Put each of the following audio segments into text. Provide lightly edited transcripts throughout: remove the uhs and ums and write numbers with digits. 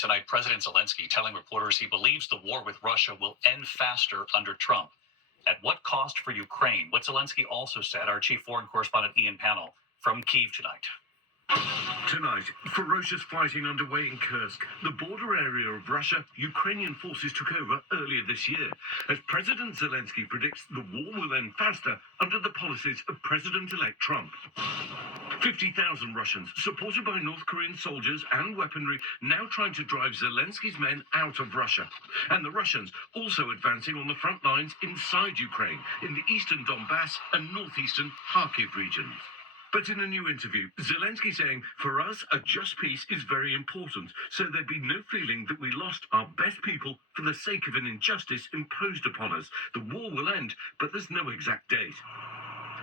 tonight, President Zelensky telling reporters he believes the war with Russia will end faster under Trump. At what cost for Ukraine? What Zelensky also said, our chief foreign correspondent Ian Pannell from Kyiv tonight. Tonight, ferocious fighting underway in Kursk, the border area of Russia. Ukrainian forces took over earlier this year, as President Zelensky predicts the war will end faster under the policies of President-elect Trump. 50,000 Russians, supported by North Korean soldiers and weaponry, now trying to drive Zelensky's men out of Russia. And the Russians also advancing on the front lines inside Ukraine, in the eastern Donbass and northeastern Kharkiv regions. But in a new interview, Zelensky saying, for us, a just peace is very important, so there'd be no feeling that we lost our best people for the sake of an injustice imposed upon us. The war will end, but there's no exact date.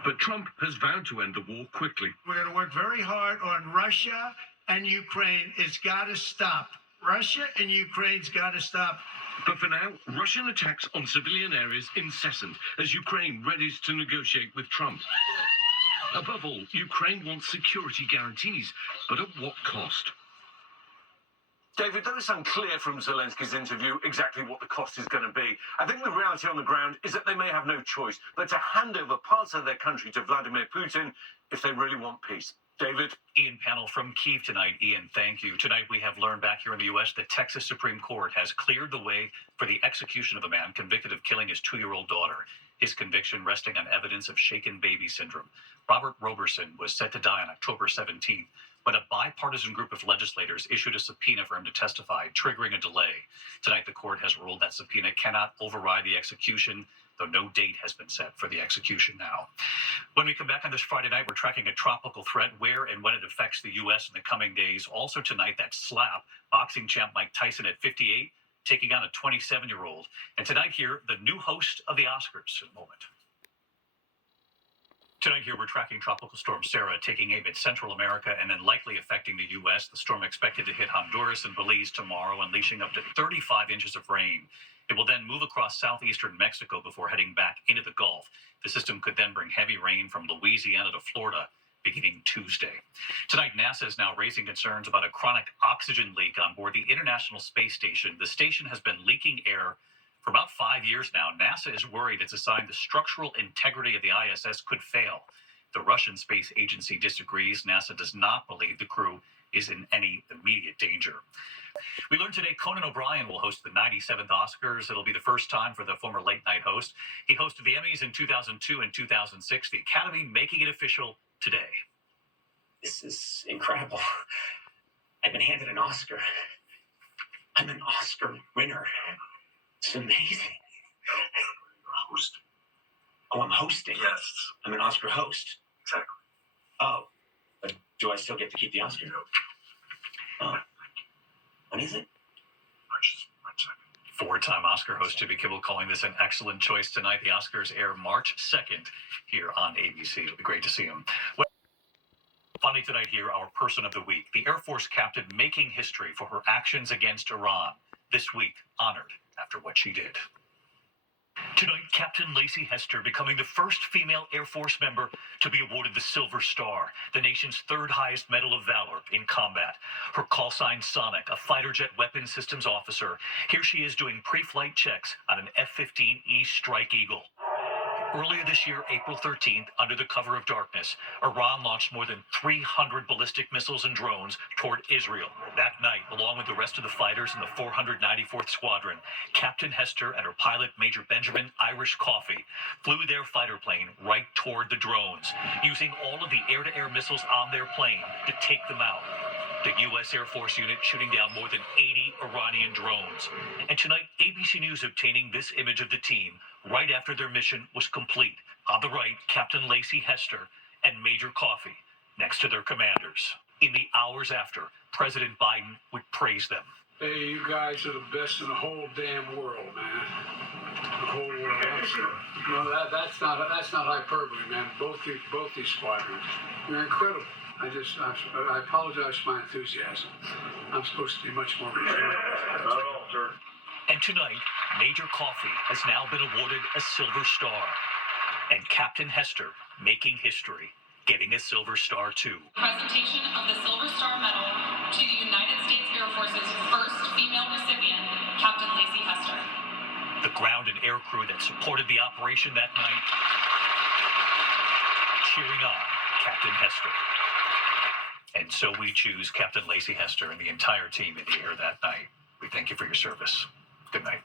But Trump has vowed to end the war quickly. We're going to work very hard on Russia and Ukraine. It's got to stop. Russia and Ukraine's got to stop. But for now, Russian attacks on civilian areas incessant, as Ukraine readies to negotiate with Trump. Above all, Ukraine wants security guarantees, but at what cost? David, though it's unclear from Zelensky's interview exactly what the cost is going to be, I think the reality on the ground is that they may have no choice but to hand over parts of their country to Vladimir Putin if they really want peace. David? Ian Pannell from Kyiv tonight. Ian, thank you. Tonight we have learned back here in the U.S. that Texas Supreme Court has cleared the way for the execution of a man convicted of killing his 2-year-old daughter. His conviction resting on evidence of shaken baby syndrome. Robert Roberson was set to die on October 17th, but a bipartisan group of legislators issued a subpoena for him to testify, triggering a delay. Tonight, the court has ruled that subpoena cannot override the execution, though no date has been set for the execution now. When we come back on this Friday night, we're tracking a tropical threat, where and when it affects the U.S. in the coming days. Also tonight, that slap, boxing champ Mike Tyson at 58, taking on a 27-year-old. And tonight here, the new host of the Oscars in a moment. Tonight here, we're tracking Tropical Storm Sarah taking aim at Central America and then likely affecting the U.S. The storm expected to hit Honduras and Belize tomorrow, unleashing up to 35 inches of rain. It will then move across southeastern Mexico before heading back into the Gulf. The system could then bring heavy rain from Louisiana to Florida beginning Tuesday. Tonight, NASA is now raising concerns about a chronic oxygen leak on board the International Space Station. The station has been leaking air for about 5 years now. NASA is worried it's a sign the structural integrity of the ISS could fail. The Russian Space Agency disagrees. NASA does not believe the crew is in any immediate danger. We learned today Conan O'Brien will host the 97th Oscars. It'll be the first time for the former late-night host. He hosted the Emmys in 2002 and 2006, the Academy making it official today. This is incredible. I've been handed an Oscar. I'm an Oscar winner. It's amazing. Host. Oh, I'm hosting. Yes. I'm an Oscar host. Exactly. Oh, but do I still get to keep the Oscar? Oh. When is it? March 2nd. Four-time Oscar host Jimmy Kimmel calling this an excellent choice tonight. The Oscars air March 2nd here on ABC. It'll be great to see him. Well, finally tonight here, our person of the week, the Air Force captain making history for her actions against Iran. This week, honored after what she did. Tonight, Captain Lacey Hester becoming the first female Air Force member to be awarded the Silver Star, the nation's third highest medal of valor in combat. Her call sign Sonic, a fighter jet weapons systems officer. Here she is doing pre-flight checks on an F-15E Strike Eagle. Earlier this year, April 13th, under the cover of darkness, Iran launched more than 300 ballistic missiles and drones toward Israel. That night, along with the rest of the fighters in the 494th Squadron, Captain Hester and her pilot, Major Benjamin Irish Coffey, flew their fighter plane right toward the drones, using all of the air-to-air missiles on their plane to take them out. The U.S. Air Force unit shooting down more than 80 Iranian drones. And tonight, ABC News obtaining this image of the team right after their mission was complete. On the right, Captain Lacey Hester and Major Coffey next to their commanders. In the hours after, President Biden would praise them. Hey, you guys are the best in the whole damn world, man. The whole world. That's not hyperbole, man. Both these squadrons, you're incredible. I apologize for my enthusiasm. I'm supposed to be much more reserved. Not at all, sir. And tonight, Major Coffey has now been awarded a Silver Star. And Captain Hester making history, getting a Silver Star too. Presentation of the Silver Star Medal to the United States Air Force's first Lacey Hester. The ground and air crew that supported the operation that night, cheering on Captain Hester. And so we choose Captain Lacey Hester and the entire team in the air that night. We thank you for your service. Good night.